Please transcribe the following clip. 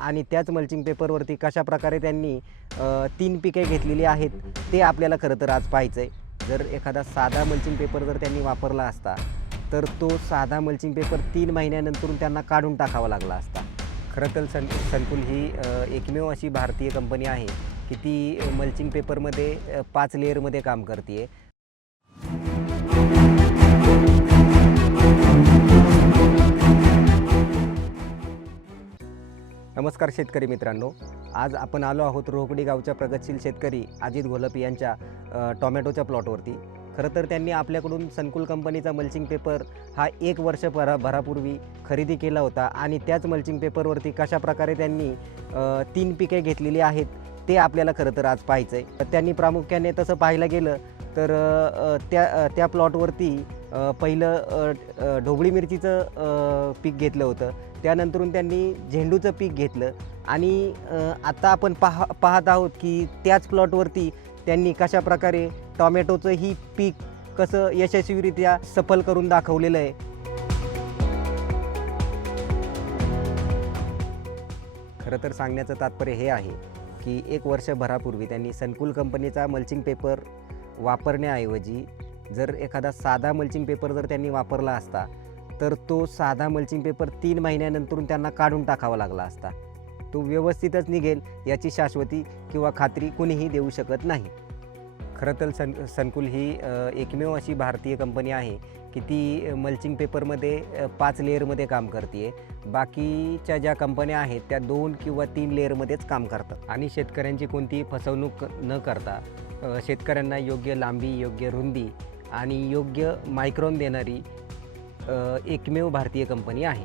आणि त्याच मल्चिंग पेपरवरती कशाप्रकारे त्यांनी 3 पिके घेतलेली आहेत ते आपल्याला खरं तर आज पाहायचं आहे. जर एखादा साधा मल्चिंग पेपर जर त्यांनी वापरला असता तर तो साधा मल्चिंग पेपर 3 महिन्यानंतरून त्यांना काढून टाकावा लागला असता. खरं तर सनकूल ही एकमेव अशी भारतीय कंपनी आहे की ती मल्चिंग पेपरमध्ये 5 लेअरमध्ये काम करते आहे. नमस्कार शेतकरी मित्रांनो, आज आपण आलो आहोत रोहकडी गावच्या प्रगतशील शेतकरी अजित घोलप यांच्या टोमॅटोच्या प्लॉटवरती. खरं तर त्यांनी आपल्याकडून सनकूल कंपनीचा मल्चिंग पेपर हा 1 वर्ष भरापूर्वी खरेदी केला होता आणि त्याच मल्चिंग पेपरवरती कशाप्रकारे त्यांनी 3 पिके घेतलेली आहेत ते आपल्याला खरं तर आज पाहायचं आहे. त्यांनी प्रामुख्याने तसं पाहायला गेलं तर त्या प्लॉटवरती पहिलं ढोबळी मिरचीचं पीक घेतलं होतं. त्यानंतरून त्यांनी झेंडूचं पीक घेतलं आणि आता आपण पाहत आहोत की त्याच प्लॉटवरती त्यांनी कशाप्रकारे टॉमॅटोचंही पीक कसं यशस्वीरित्या सफल करून दाखवलेलं आहे. खरं तर सांगण्याचं तात्पर्य हे आहे की 1 वर्षभरापूर्वी त्यांनी सनकूल कंपनीचा मल्चिंग पेपर वापरण्याऐवजी जर एखादा साधा मल्चिंग पेपर जर त्यांनी वापरला असता तर तो साधा मल्चिंग पेपर 3 महिन्यानंतरून त्यांना काढून टाकावा लागला असता. तो व्यवस्थितच निघेल याची शाश्वती किंवा खात्री कुणीही देऊ शकत नाही. खरं तर सनकूल ही एकमेव अशी भारतीय कंपनी आहे की ती मल्चिंग पेपरमध्ये 5 लेअरमध्ये काम करते आहे. बाकीच्या ज्या कंपन्या आहेत त्या 2 किंवा 3 लेअरमध्येच काम करतात आणि शेतकऱ्यांची कोणतीही फसवणूक न करता शेतकऱ्यांना योग्य लांबी, योग्य रुंदी आणि योग्य मायक्रॉन देणारी एकमेव भारतीय कंपनी आहे.